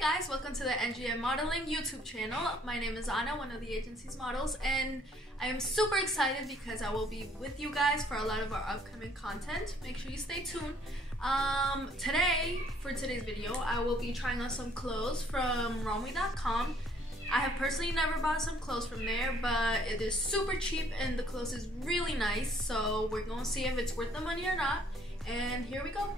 guys, welcome to the NGM Modeling YouTube channel. My name is Anna, one of the agency's models, and I am super excited because I will be with you guys for a lot of our upcoming content. Make sure you stay tuned. Today, for today's video, I will be trying on some clothes from Romwe.com. I have personally never bought some clothes from there, but it is super cheap and the clothes is really nice, so we're gonna see if it's worth the money or not, and here we go.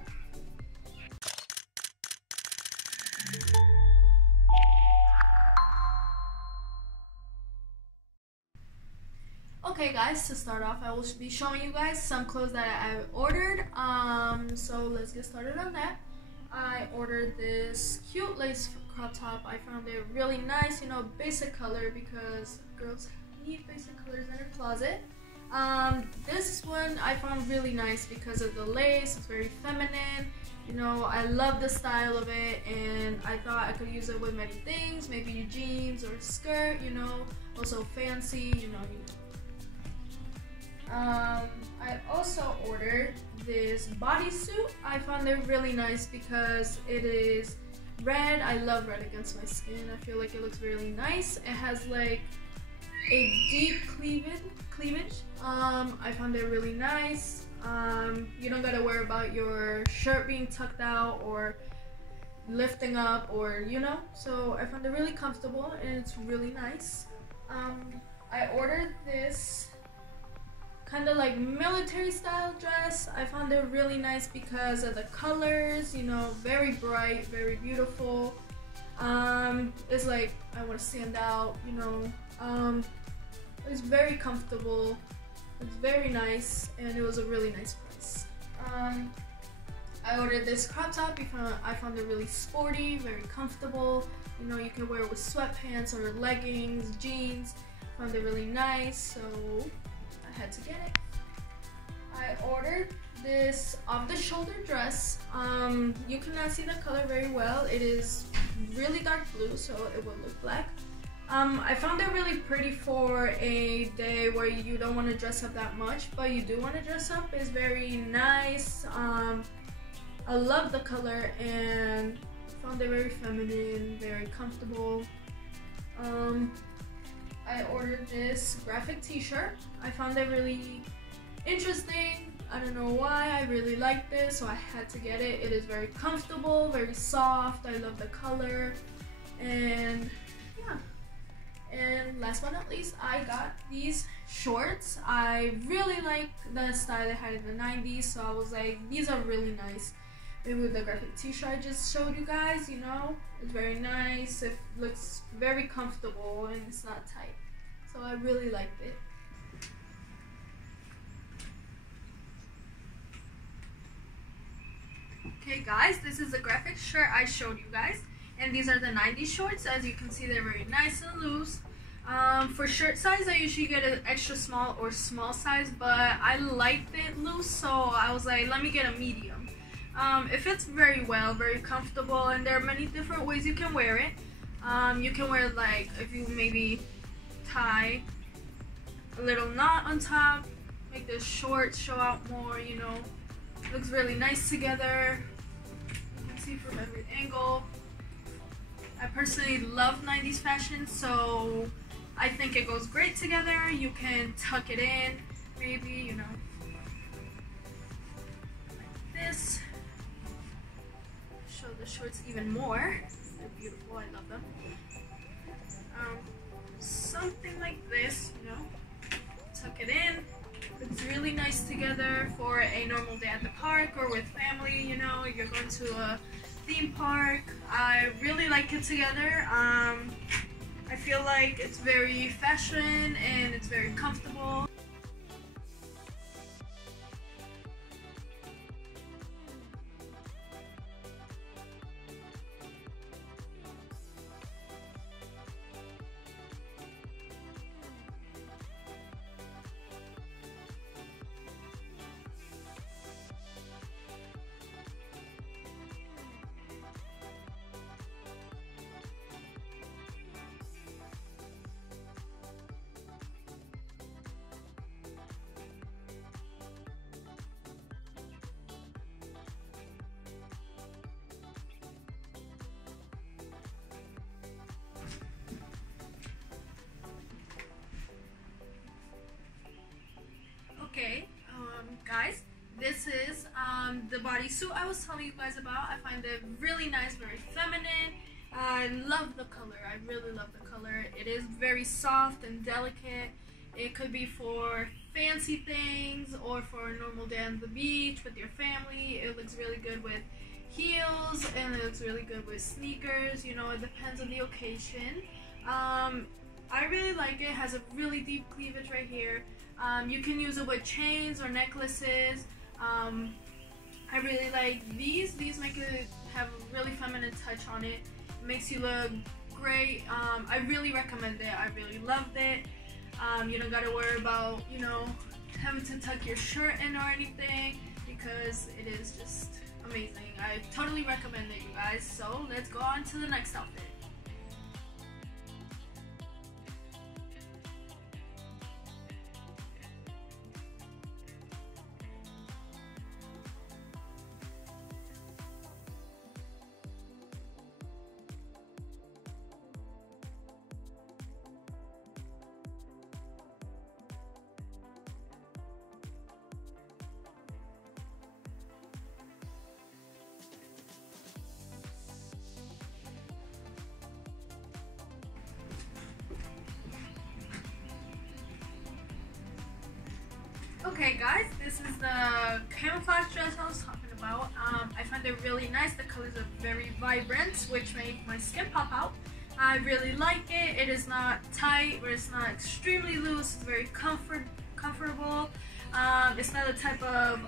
Okay guys, to start off, I will be showing you guys some clothes that I've ordered. So let's get started on that. I ordered this cute lace crop top. I found it really nice, you know, basic color because girls need basic colors in their closet. This one I found really nice because of the lace. It's very feminine. You know, I love the style of it, and I thought I could use it with many things, maybe jeans or skirt, you know, also fancy, you know. I also ordered this bodysuit. I found it really nice because it is red. I love red against my skin. I feel like it looks really nice. It has like a deep cleavage. I found it really nice. You don't gotta worry about your shirt being tucked out or lifting up, or you know, so I found it really comfortable and it's really nice. I ordered this kind of like military style dress. I found it really nice because of the colors, you know, very bright, very beautiful. It's like I want to stand out, you know. It's very comfortable, it's very nice, and it was a really nice price. I ordered this crop top because I found it really sporty, very comfortable. You know, you can wear it with sweatpants or leggings, jeans. I found it really nice, so I had to get it. I ordered this off-the-shoulder dress. You cannot see the color very well. It is really dark blue, so it will look black. I found it really pretty for a day where you don't want to dress up that much, but you do want to dress up. It's very nice. I love the color and found it very feminine, very comfortable. I ordered this graphic t-shirt. I found it really interesting. I don't know why. I really liked this, so I had to get it. It is very comfortable, very soft. I love the color, and yeah. And last but not least, I got these shorts. I really like the style they had in the 90s, so I was like, these are really nice. Maybe with the graphic t-shirt I just showed you guys, you know, it's very nice. It looks very comfortable and it's not tight, so I really liked it. Okay guys, this is the graphic shirt I showed you guys, and these are the 90s shorts. As you can see, they're very nice and loose. For shirt size, I usually get an extra small or small size, but I liked it loose, so I was like, let me get a medium. It fits very well, very comfortable, and there are many different ways you can wear it. You can wear, like, if you maybe tie a little knot on top, make the shorts show out more, you know. It looks really nice together. You can see from every angle. I personally love 90s fashion, so I think it goes great together. You can tuck it in, maybe, you know, like this. Show the shorts even more. They're beautiful, I love them. Something like this, you know, tuck it in. Looks really nice together for a normal day at the park or with family, you know, you're going to a theme park. I really like it together. I feel like it's very fashion and it's very comfortable. bodysuit I was telling you guys about. I find it really nice, very feminine. I love the color. I really love the color. It is very soft and delicate. It could be for fancy things or for a normal day on the beach with your family. It looks really good with heels, and it looks really good with sneakers. You know, it depends on the occasion. I really like it. It has a really deep cleavage right here. You can use it with chains or necklaces. I really like these. These make it have a really feminine touch on it. It makes you look great. I really recommend it. I really loved it. You don't gotta worry about, you know, having to tuck your shirt in or anything, because it is just amazing. I totally recommend it, you guys. So let's go on to the next outfit. Okay guys, this is the camouflage dress I was talking about. I find it really nice. The colors are very vibrant, which make my skin pop out. I really like it. It is not tight, but it's not extremely loose. It's very comfortable. It's not the type of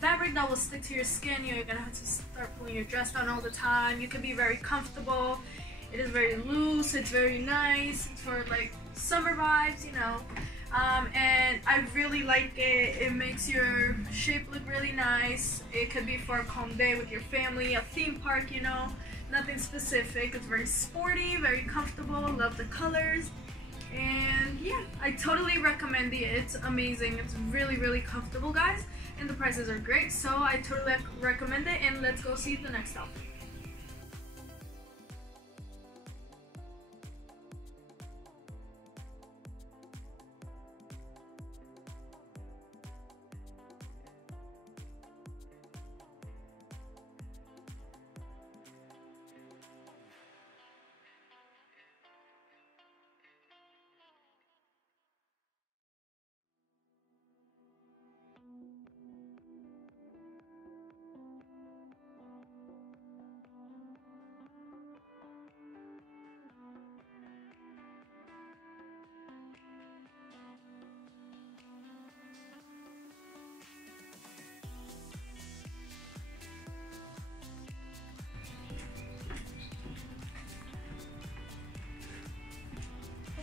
fabric that will stick to your skin. You're gonna have to start pulling your dress down all the time. You can be very comfortable. It is very loose. It's very nice. It's for like summer vibes, you know. And I really like it. It makes your shape look really nice. It could be for a calm day with your family, a theme park, you know, nothing specific. It's very sporty, very comfortable. Love the colors. And yeah, I totally recommend it. It's amazing. It's really, really comfortable, guys. And the prices are great. So I totally recommend it. And let's go see the next outfit.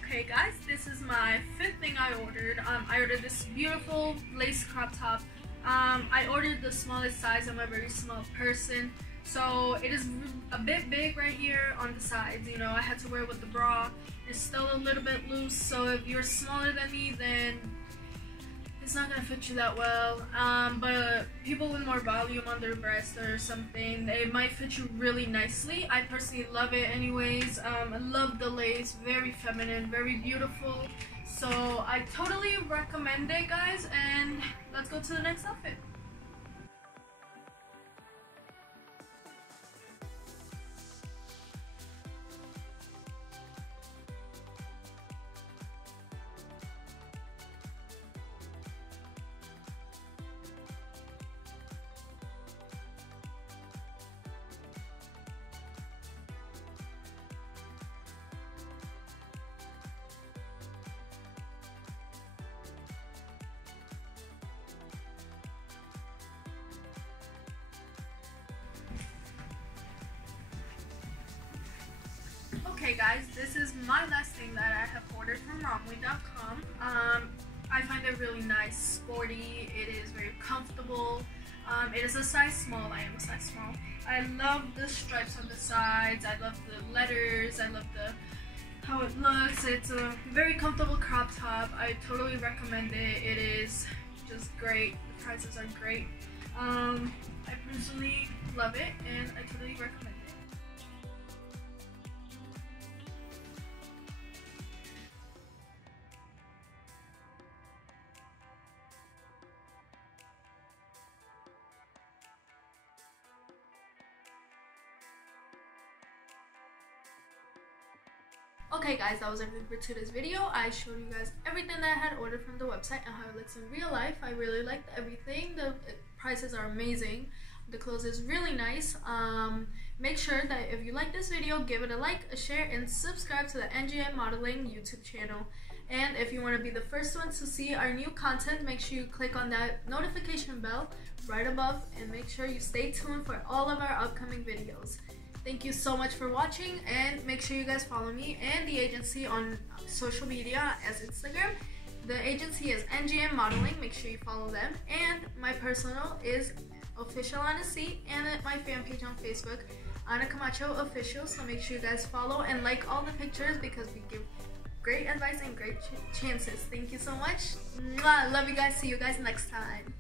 Okay guys, this is my fifth thing I ordered. I ordered this beautiful lace crop top. I ordered the smallest size. I'm a very small person, so it is a bit big right here on the sides. You know, I had to wear it with the bra. It's still a little bit loose, so if you're smaller than me, then it's not gonna fit you that well. But people with more volume on their breast or something, they might fit you really nicely. I personally love it anyways. I love the lace, very feminine, very beautiful. So I totally recommend it, guys, and let's go to the next outfit. Okay guys, this is my last thing that I have ordered from Romwe.com. I find it really nice, sporty, it is very comfortable. It is a size small. I am a size small. I love the stripes on the sides, I love the letters, I love how it looks. It's a very comfortable crop top. I totally recommend it. It is just great. The prices are great. I personally love it and I totally recommend it. Okay guys, that was everything for today's video. I showed you guys everything that I had ordered from the website and how it looks in real life. I really liked everything. The prices are amazing. The clothes is really nice. Make sure that if you like this video, give it a like, a share, and subscribe to the NGM Modeling YouTube channel. And if you want to be the first ones to see our new content, make sure you click on that notification bell right above and make sure you stay tuned for all of our upcoming videos. Thank you so much for watching, and make sure you guys follow me and the agency on social media as Instagram. The agency is NGM Modeling. Make sure you follow them. And my personal is Official Ana C, and my fan page on Facebook, Ana Camacho Official. So make sure you guys follow and like all the pictures because we give great advice and great chances. Thank you so much. Mwah! Love you guys. See you guys next time.